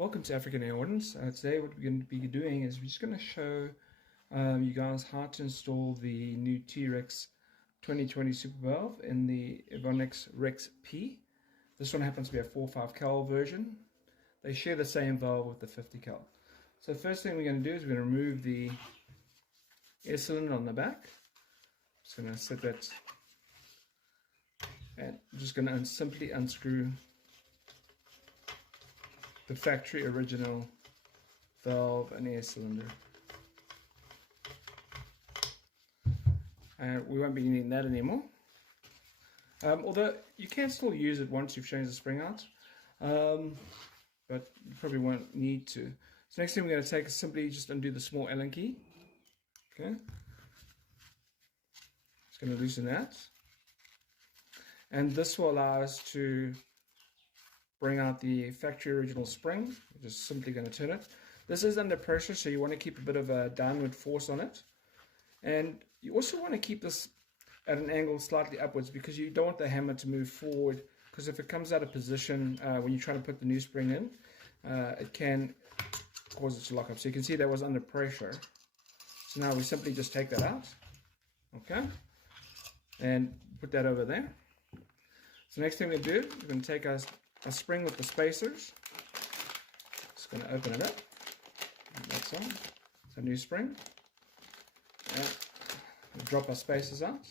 Welcome to African Air Ordnance. Today what we're going to be doing is we're just going to show you guys how to install the new T Rex 2020 super valve in the Evanix Rex P. This one happens to be a 4.5 cal version. They share the same valve with the 50 cal. So the first thing we're going to do is we're going to remove the air cylinder on the back. Just going to set that, and I'm just going to simply unscrew the factory original valve and air cylinder. And we won't be needing that anymore. Although you can still use it once you've changed the spring out, but you probably won't need to. So next thing we're going to take is simply just undo the small Allen key. Okay, just going to loosen that, and this will allow us to bring out the factory original spring. We're just simply going to turn it. This is under pressure, so you want to keep a bit of a downward force on it, and you also want to keep this at an angle slightly upwards because you don't want the hammer to move forward, because if it comes out of position when you're trying to put the new spring in, it can cause it to lock up. So you can see that was under pressure. So now we simply just take that out, okay, and put that over there. So next thing we do, we're going to take a spring with the spacers. Just going to open it up. That's all. It's a new spring. And we'll drop our spacers out.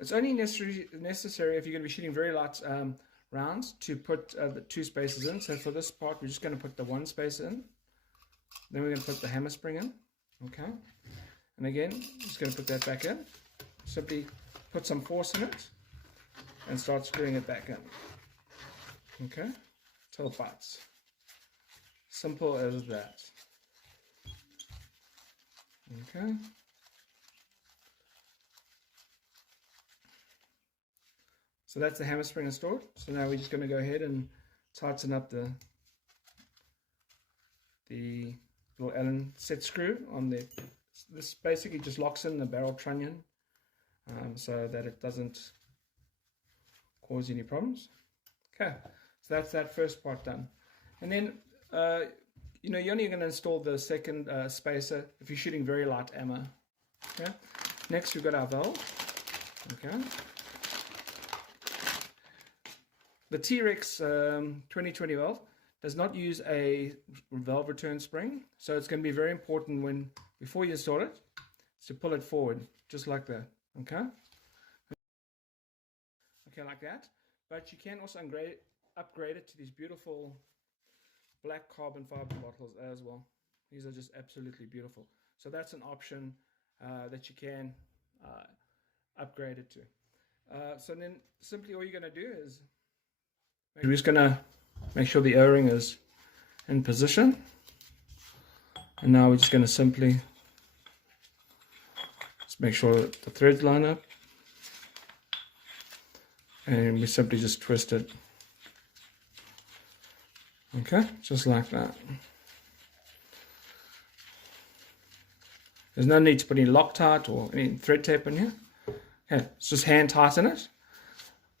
It's only necessary if you're going to be shooting very light rounds to put the two spacers in. So for this part, we're just going to put the one spacer in. Then we're going to put the hammer spring in. Okay. And again, just going to put that back in. Simply put some force in it and start screwing it back in. Okay, till it bites. Simple as that. Okay. So that's the hammer spring installed. So now we're just going to go ahead and tighten up the little Allen set screw on the. This basically just locks in the barrel trunnion so that it doesn't cause any problems. Okay. So that's that first part done. And then, you're only going to install the second spacer if you're shooting very light ammo. Okay. Next, we've got our valve. Okay. The T Rex 2020 valve does not use a valve return spring, so it's going to be very important before you install it, to pull it forward, just like that. Okay. Okay, like that. But you can also upgrade it to these beautiful black carbon fiber bottles as well. These are just absolutely beautiful. So that's an option that you can upgrade it to. So then simply all you're going to do is we're just going to make sure the O-ring is in position. And now we're just going to simply just make sure that the threads line up. And we simply just twist it. Okay, just like that. There's no need to put any Loctite or any thread tape in here. Okay, it's just hand tighten it.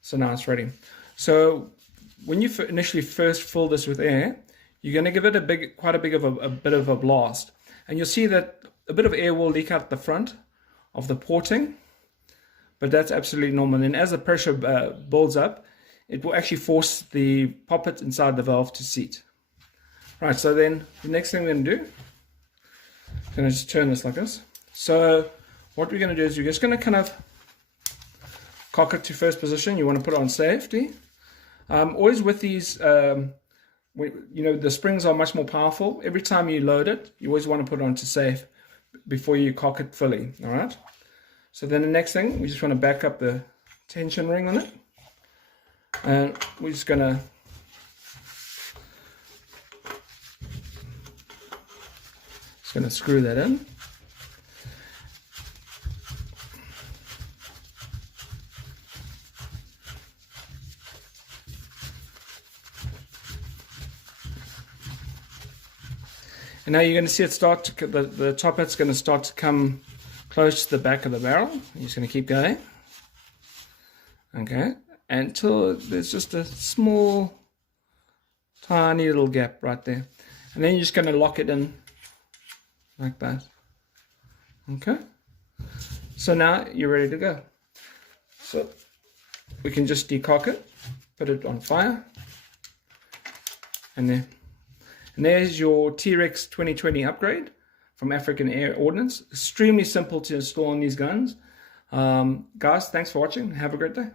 So now it's ready. So when you initially first fill this with air, you're going to give it quite a bit of a blast, and you'll see that a bit of air will leak out the front of the porting, but that's absolutely normal. And as the pressure builds up, it will actually force the poppet inside the valve to seat. Right, so then the next thing we're going to do, I'm going to just turn this like this. So what we're going to do is we're just going to kind of cock it to first position. You want to put it on safety. Always with these, the springs are much more powerful. Every time you load it, you always want to put it onto safe before you cock it fully. All right. So then the next thing, we just want to back up the tension ring on it. And we're just going to screw that in. And now you're going to see it start to, the top hat's going to start to come close to the back of the barrel. You're just going to keep going. Okay. until there's just a small tiny little gap right there. And then you're just going to lock it in like that. Okay. So now you're ready to go. So we can just decock it, put it on fire, and there's your T Rex 2020 upgrade from African Air Ordnance. Extremely simple to install on these guns. Guys, thanks for watching. Have a great day.